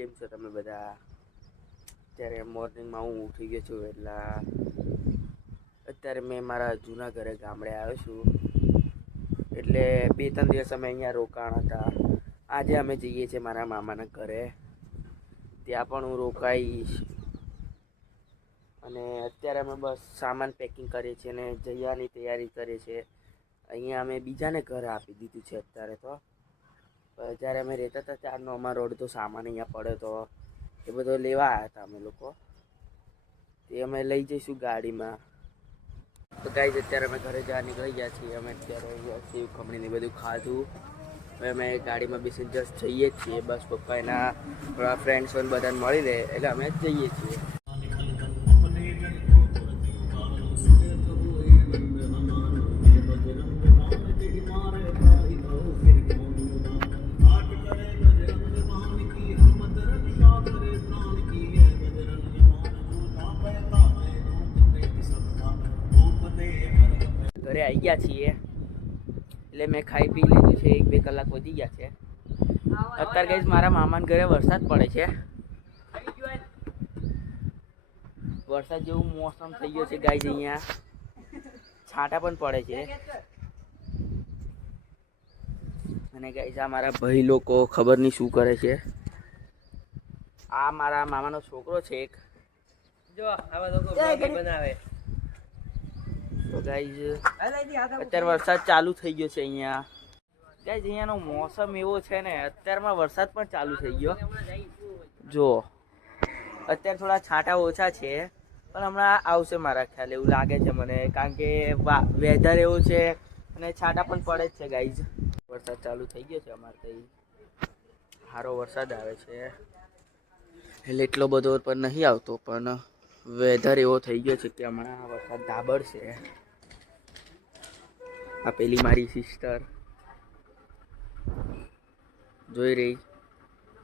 કેમ છો તમે બધા? અત્યારે મોર્નિંગમાં હું ઉઠી ગયો છું એટલે અત્યારે મેં મારા જૂના ઘરે ગામડે આવ્યો છું. એટલે 2-3 દિવસ અમે અહીંયા રોકાણ હતા. આજે અમે જઈએ છીએ મારા મામાના ઘરે, ત્યાં પણ હું રોકાઈશ. અને અત્યારે અમે બસ સામાન પેકિંગ કરીએ છીએ અને જવાની તૈયારી કરીએ છીએ. અહીંયા અમે બીજાને ઘરે આપી દીધું છે અત્યારે તો. જ્યારે અમે રહેતા હતા ત્યારનો અમારો અડધો સામાન અહીંયા પડ્યો તો એ બધો લેવા આવ્યા હતા અમે લોકો. તે અમે લઈ જઈશું ગાડીમાં. તો ગાઈઝ અત્યારે અમે ઘરે જવા નીકળી ગયા છીએ. અમે અત્યારે સેવ ખમણીને બધું ખાધું. હવે અમે ગાડીમાં બેસીને જસ્ટ જઈએ જ છીએ. બસ પપ્પા એના થોડા ફ્રેન્ડ્સ બધાને મળી રહે એટલે અમે જઈએ છીએ. ઘરે આવી ગયા છીએ એટલે મેં ખાઈ પી લીધું છે. 1-2 કલાક વધી ગયા છે. અત્યારે ગાઈઝ મારા મામાના ઘરે વરસાદ પડે છે. વરસાદ જેવું મોસમ થઈ ગયો છે ગાઈઝ. અહીંયા છાંટા પણ પડે છે. અને ગાઈઝ આ મારા ભાઈ લોકો ખબર નહીં શું કરે છે. આ મારા મામાનો છોકરો છે એક. જો આવા લોકો બનાવે. તો ગાઈઝ અત્યારે વરસાદ ચાલુ થઈ ગયો છે અહીંયા. ગાઈઝ અહીંયાનો મોસમ એવો છે ને, અત્યારમાં વરસાદ પણ ચાલુ થઈ ગયો. જો અત્યારે થોડા છાંટા ઓછા છે પણ હમણાં આવશે મારા ખ્યાલ, એવું લાગે છે મને, કારણ કે વેધર એવું છે અને છાંટા પણ પડે જ છે ગાઈઝ. વરસાદ ચાલુ થઈ ગયો છે અમારે ત્યાં. સારો વરસાદ આવે છે એટલે એટલો બધો પણ નહીં આવતો, પણ વેધર એવો થઈ ગયો છે કે હમણાં વરસાદ ધાબળશે. આ પેલી મારી સિસ્ટર જોઈ રહી,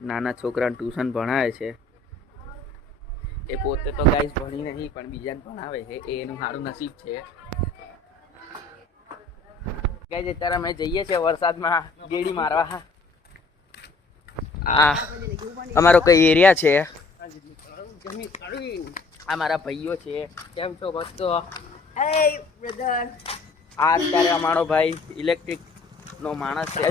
નાના છોકરાને ટ્યુશન ભણાવે છે. એ પોતે તો ગાઈસ ભણી નહીં પણ બીજાને ભણાવે છે, એ એનું સારું નસીબ છે. ગાઈસ અત્યારે અમે જઈએ છીએ વરસાદમાં ગેડી મારવા. આ અમારો કઈ એરિયા છે. આ મારા ભાઈઓ છે. કેમ છો દોસ્તો? આ અત્યારે અમારો ભાઈ ઇલેક્ટ્રિક નો માણસ છે.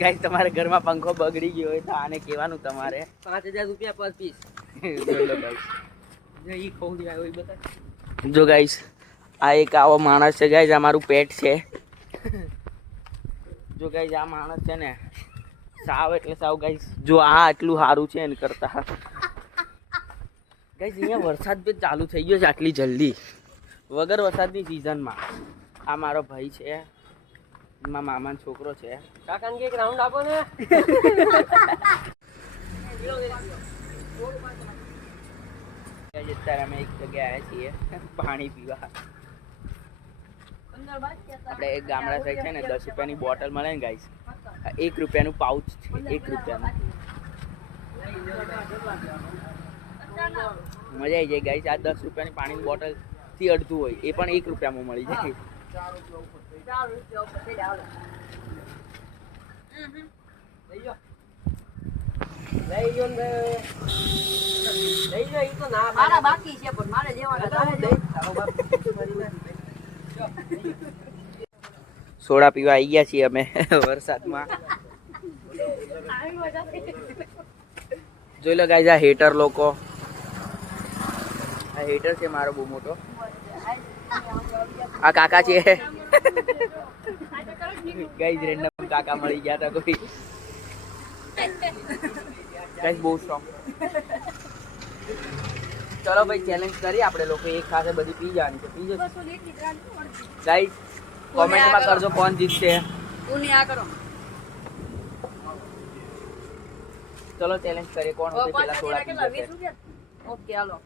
ગાઈસ તમારે ઘરમાં પંખો બગડી ગયો હોય તો આને કહેવાનું તમારે 5000 રૂપિયા પર પીસ. જો ગાઈસ આ એક આવો માણસ છે ગાઈસ, આ મારું પેટ છે. જો ગાઈસ આ માણસ છે ને સાવ એટલે સાવ ગાઈસ, જો આ આટલું સારું છે એને કરતા. ગાઈસ અહીંયા વરસાદ બી ચાલુ થઈ ગયો છે આટલી જલ્દી, વગર વરસાદની સિઝનમાં. આ મારો ભાઈ છે, મારા મામાનો છોકરો છે. કાકાને કે એક રાઉન્ડ આપો ને. અત્યારે અમે એક જગ્યાએ આવ્યા છીએ પાણી પીવા. આપણે એક ગામડા સાઈડ છે ને 10 રૂપિયાની બોટલ મળે ને ગાઈસ, 1 રૂપિયાનું પાઉચ છે. 1 રૂપિયાનું મજા આવી જાય ગાઈસ. આ 10 રૂપિયાની પાણીની બોટલ થી અડધું હોય, એ પણ 1 રૂપિયામાં મળી જાય. સોડા પીવા આવી ગયા છીએ અમે વરસાદમાં. જોઈ લો ગાઈસ આ હેટર લોકો. આ હેટર છે મારો બહુ મોટો. આ કાકા છે ગાઈસ, રેન્ડમ કાકા મળી ગયા હતા કોઈ. ગાઈસ બહુ સ્ટ્રોંગ. ચલો ભાઈ ચેલેન્જ કરીએ આપણે લોકો, એક સાથે બધી પી જવાની છે. પી જશે ગાઈસ? કોમેન્ટમાં કરજો કોણ જીતશે. ચલો ચેલેન્જ કરીએ કોણ હશે પહેલા સોડા પી જશે. ઓકે હાલો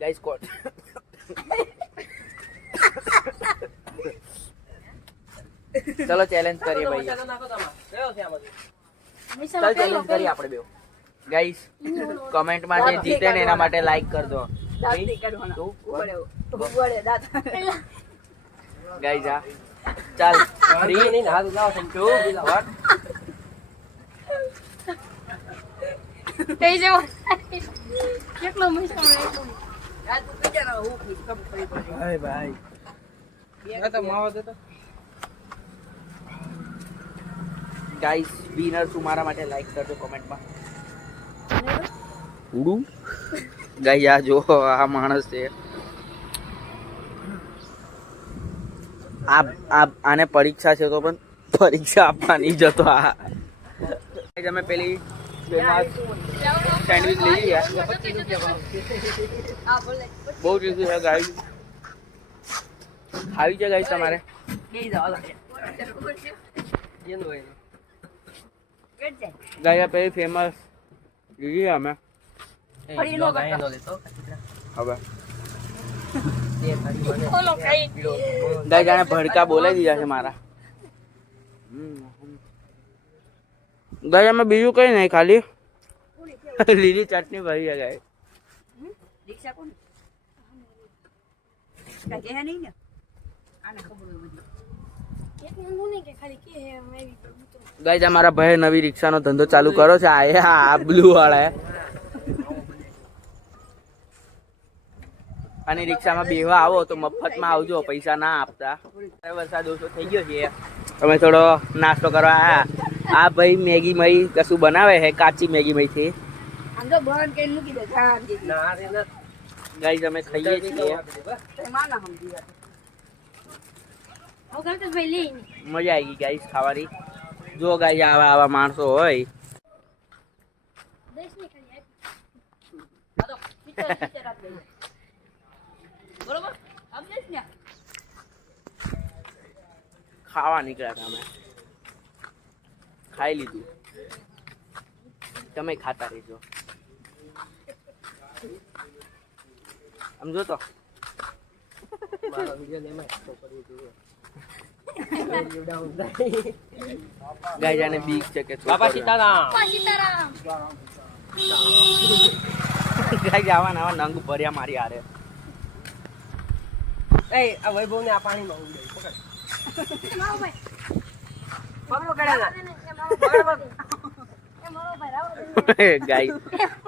ગાઈસ. કોણ ચલો ચેલેન્જ કરીએ ભાઈ. ચાલ ચેલેન્જ કરીએ આપણે બે ગાઈસ. કમેન્ટમાં જે જીતે ને એના માટે લાઈક કરજો ગાઈસ. ચાલ 3 2 1 થઈ જવો કેટલો મસ્ત યાર તું કઈ જાના હું કમ કરી પડે અરે ભાઈ આ તો માવો દે તો ગાઈસ વિનર શું મારા માટે લાઈક કરજો કોમેન્ટમાં ઉડું ગાઈસ આ જો આ માણસ છે આને પરીક્ષા છે તો પણ પરીક્ષા આપવા નહીં જતો આ તમે પેલી સેન્ડવિચ લઈ ગયા બહુ ટેસ્ટી છે ગાઈસ આવી છે ગાઈસ તમારે બેઈ જાવ લાગે જેન હોય ગાઈસ આ પેલી ફેમસ લીધી અમે ફરી નો ગાય નો લેતો હવે બોલો કઈ ગાઈસ આને ભડકા બોલાવી દીધા છે મારા ગાઈસ અમે બીજું કઈ નહીં ખાલી લીલી ચટણી ભરી છે ગાઈસ દીક્ષા કોણ કાકે હે નહીં ને આને ખબર હોય બધી એક નંબર નહીં કે ખાલી કે હે મેરી ગાઈસ અમારા ભાઈ નવી રિક્ષાનો ધંધો ચાલુ કર્યો છે આ બ્લુ વાળા અને રિક્ષામાં બેહવા આવો તો મફતમાં આવજો પૈસા ના આપતા વરસાદ ઓછો થઈ ગયો છે અમે થોડો નાસ્તો કરવા આયા આ ભાઈ મેગી મઈ કશું બનાવે છે કાચી મેગી મઈ થી આમ તો બંધ કરીને મૂકી દે જાન દીધી ના રે ના ગાઈસ અમે ખાઈએ છીએ તે માના સમજી યાર ઓગળ તો ભાઈ લઈ મજા આવી ગઈ ગાઈસ ખાવાની જો ગાઈસ આવા માણસો હોય દેશ ની ખાલી આ તો પિક્ચર આપ દે બરોબર આપ દેશ ને ખાવા નીકળ્યા હતા અમે ખાઈ લીધું તમે ખાતા રહેજો સમજો તો મારો વિડિયો લેમાં તો કરી દીધું ગાઈસ આને બીક છે કે બાપા સીતારામ સીતારામ ગાઈસ આવા નંગ ભર્યા મારી હારે એ આ વૈભવ ને આ પાણીમાં ઉડી પકડ મારો ભાઈ પકડો કડાલા એ મારો ભાઈ રાવ ગાઈસ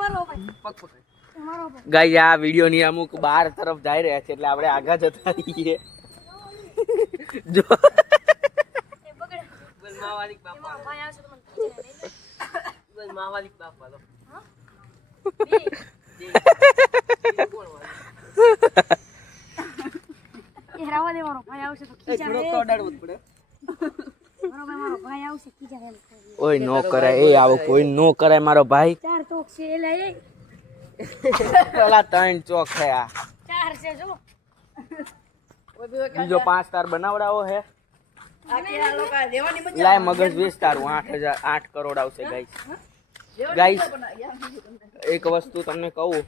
મારો ભાઈ પગ પકડ મારો ભાઈ ગાઈસ આ વિડિયો ની અમુક બહાર તરફ જઈ રહ્યા છે એટલે આપણે આગળ જતા રહીએ જો એ બગડે બોલ માવાલિક એ બાપા મારો ભાઈ આવશે તો મને પૂછે નહીં બોલ માવાલિક બાપા લો હા કોણ વાળી એ રાવા દે મારો ભાઈ આવશે તો એ ખીજા થોડો રે તો અડાડવું જ પડે મારો ભાઈ આવશે ખીજા રે ઓય નો કરાય એ આવો કોઈ નો કરાય મારો ભાઈ ચાર ચોક છે એલા એ પેલા 3 ચોક છે આ ચાર છે જો બીજો 5 સ્ટાર બનાવડાવો હે આ કે આ લોકો દેવાની મજા લાય મગજ વેચ તારું 8 કરોડ આવશે ગાઈસ એક વસ્તુ તમને કહું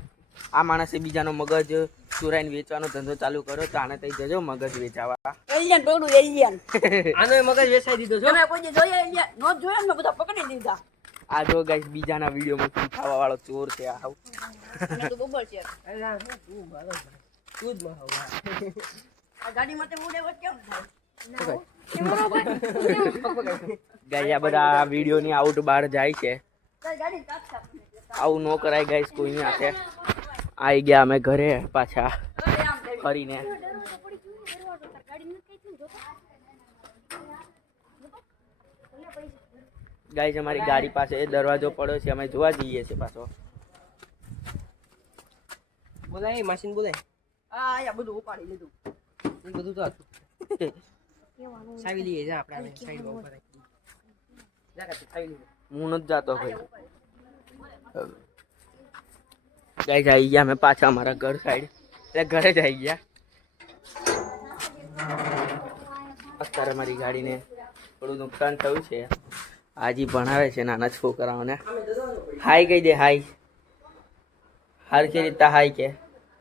આ માણસે બીજાનો મગજ સુરાઈને વેચવાનો ધંધો ચાલુ કર્યો તો આને તઈ જજો મગજ વેચાવા એલિયન ટોડું એલિયન આનો મગજ વેચાઈ દીધો છો તમે કોઈ દી જોયા એલિયન નો જોયા ને બધા પકડી દીધા આ જો ગાઈસ બીજાના વિડિયોમાં ખાવા વાળો ચોર છે આ અને તું બબલ છે અરે તું મારો તું જ મારો આ ગાડી માટે ઉડે વચ્ચે કેમ થાય એ મારો ભાઈ ગાઈસ આ બધા વિડિયો ની આઉટ બહાર જાય છે ગાડી તાકતા આવું નો કરાય ગાઈસ કોઈ હાથે આવી ગયા અમે ઘરે પાછા અરે આમ થઈ ફરીને ગાઈસ અમારી ગાડી પાસે દરવાજો પડ્યો છે અમે જોવા જઈએ છીએ પાછો બોલાય મશીન બોલાય આ આયા બધું ઉપાડી લીધું એ બધું તો હતું સાવી લઈએ જા આપણે સાઈડમાં ઉપર રાખી જા કે સાવી લઈએ હું નથી જાતો ભાઈ ગાઈસ આવી ગયા અમે પાછા અમારા ઘર સાઈડ એટલે ઘરે જ આવી ગયા અત્યારે મારી ગાડીને થોડું નુકસાન થયું છે આજી ભણાવે છે નાના છોકરાઓને હાય કહી દે હાય હરખી રીતે હાય કે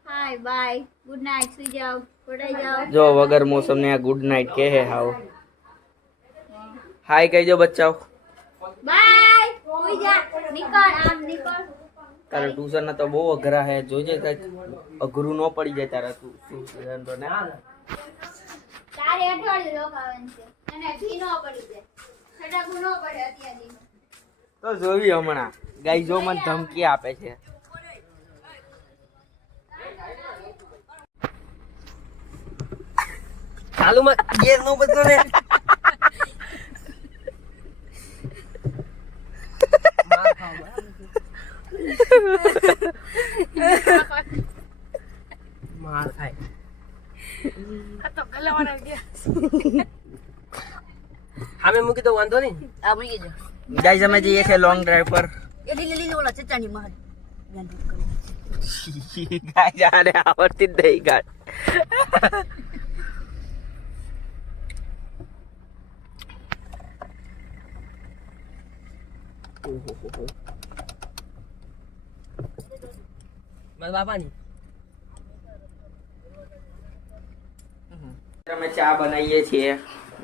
હાય બાય ગુડ નાઇટ સુઈ જાઓ પડાઈ જાઓ જો વગર મોસમ ને આ ગુડ નાઇટ કે હે હાવ હાય કહી દો બચ્ચાઓ બાય સુઈ જા નીકળ આમ નીકળ તારા ટ્યુશન ના તો બહુ અઘરા હે જોજે કઈ અઘરું ન પડી જાય તારા ટ્યુશન તો ને તારે અઠવાડિયું રોકાવાનું છે અને ફી નો પડી જાય સડાકું નો પડે અત્યારથી તો જોવી હમણાં ગાઈસ જો મને ધમકી આપે છે. ચાલુ માં ગેર નો બદલો ને. માર ખાવ બરાબર. માર ખાય. અમે મૂકી દો વાંધો નહીં. આ મૂકી દો. ગાઈસ અમે જઈએ છીએ લોંગ ડ્રાઈવ પર. એ લીલી ઓલા ચચાની માં ગાઈસ આને આવડતી જ નહીં ગાડ. મારા બાપાની. અમે ચા બનાવીએ છીએ,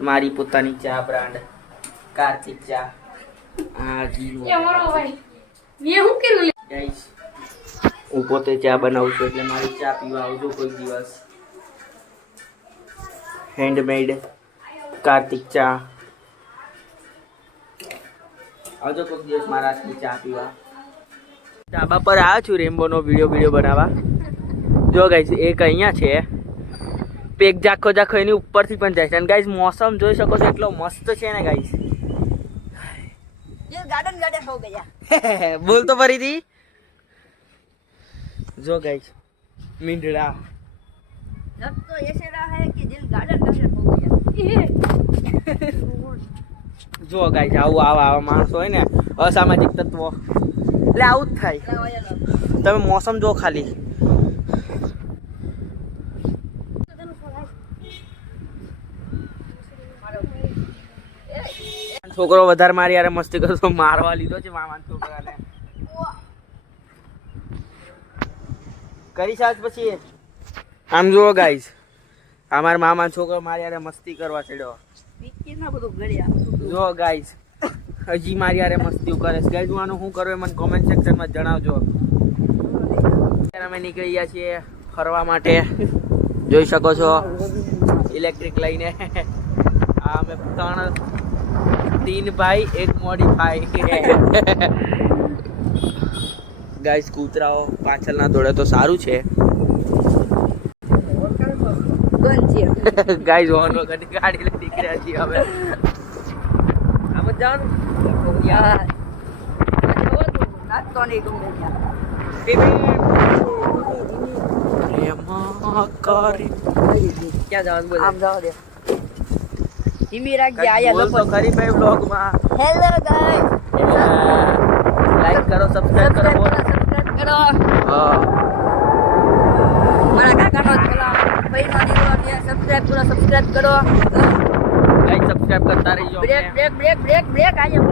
મારી પોતાની ચા બ્રાન્ડ કાર્તિક ચા. આ ઘીનું ગાઈસ હું પોતે ચા બનાવું છું એટલે મારી ચા પીવા આવજો કોઈ દિવસ. હેન્ડમેડ કાર્તિક ચા આવજો કોઈક દિવસ મારા હાથની ચા પીવા. ધાબા પર આવ્યો છું રેમ્બોનો વિડીયો બનાવવા. જો ગાઈસ એક અહીંયા છે, પેક જાખો જાખો એની ઉપરથી પણ જાય છે. અને ગાઈસ મોસમ જોઈ શકો છો એટલો મસ્ત છે ને ગાઈસ. ये गार्डन हो गया. બોલ તો ફરીથી. જો ગાઈસ મીંડડા अब तो ऐसे रहा है कि दिल गार्डन हो गया. જો ગાઈસ આવા માણસો હોય ને અસામાજિક તત્વો એટલે આવું જ થાય. તમે મોસમ જો ખાલી. છોકરો વધારે મારી યાર મસ્તી કરતો મારવા લીધો છે મામા છોકરાને. કરી સાજ પછી આમ જુઓ ગાઈસ અમારા મામા છોકરો મારી યાર મસ્તી કરવા ચડ્યો. ના બધું ગળ્યા. જો ગાઈસ હજી મારી યાર મસ્તી કરે છે. ગાઈસ હું આનું શું કરું એ મને કોમેન્ટ સેક્શનમાં જણાવજો. અમે નીકળી ગયા છીએ ફરવા માટે, જોઈ શકો છો ઇલેક્ટ્રિક લઈને. આ અમે 3 ભાઈ 1 મોડીફાઈ. ગાઈસ કૂતરાઓ પાછળના દોડે તો સારું છે. ગાઈસ ઓન વગર ગાડી લઈ નીકળ્યા છીએ હવે. આમ જ જવાનું યાર. નાચતો નહીં ગમે ત્યાં. ક્યાં જવાનું બોલ. આમ જવા દે. ધીમી રાખજે. આયા બોલ તો લોકો. ખરી ભાઈ બ્લોગમાં હેલો ગાઈસ. લાઈક કરો, સબસ્ક્રાઇબ કરો. બોલ. સબસ્ક્રાઇબ કરો. હા મારા કાકાનો પેલા ભાઈનો દીકરો છે. સબસ્ક્રાઇબ કરો. ગાઈસ સબસ્ક્રાઇબ કરતા રહીજો. બ્રેક આયા.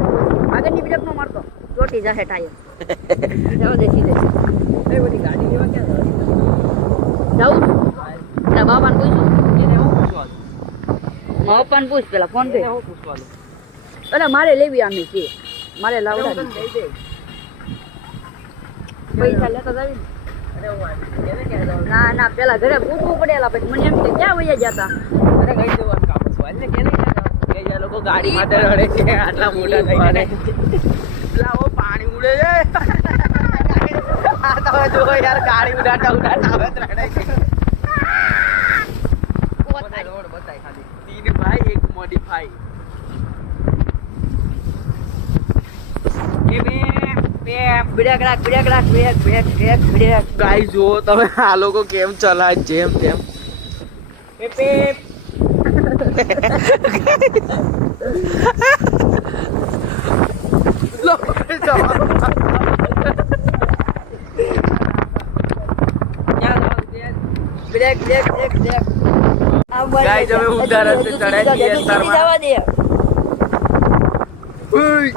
આગળની બ્રેક નો મારતો. ચોટી જાહે ટાયર. જાવ દે સીધે. એ બધી ગાડી લેવા ક્યાં જવાનું? જાઉં તારા બાપાને પૂછું. એને હું પૂછવાનું? મારા પપ્પાને પૂછ પેલા ફોન પે. એને હું પૂછવાનું? અરે મારે લેવી આમે છે. મારે હું લાવડા તને દઈ દે. પૈસા લેતા જાવી. અરે હું એને ક્યાં જવાનું? ના પેલા ઘરે પૂછવું પડેલા પછી મને એમ કે ક્યાં વયા જતા. અરે કઈ જવાનું કામ હતું. હાલ ને કેને ક્યાં જવાનું? કે જે લોકો ગાડી માટે રડે છે આટલા મોટા થઈને. લાવો પાણી ઉડે છે. આ તમે જો યાર ગાડી ઉડાડતા હવે જ રડે છે. રોડ બતાય ખાલી. 3 ભાઈ 1 મોડીફાઈ. બ્રેક રાખ. ગાઈસ જો તમે આ લોકો કેમ ચલાય જેમ તેમ. બ્રેક. ગાઈસ અમે ઊંધા રસ્તે ચડાઈ છીએ જવા દે. ઉઈ.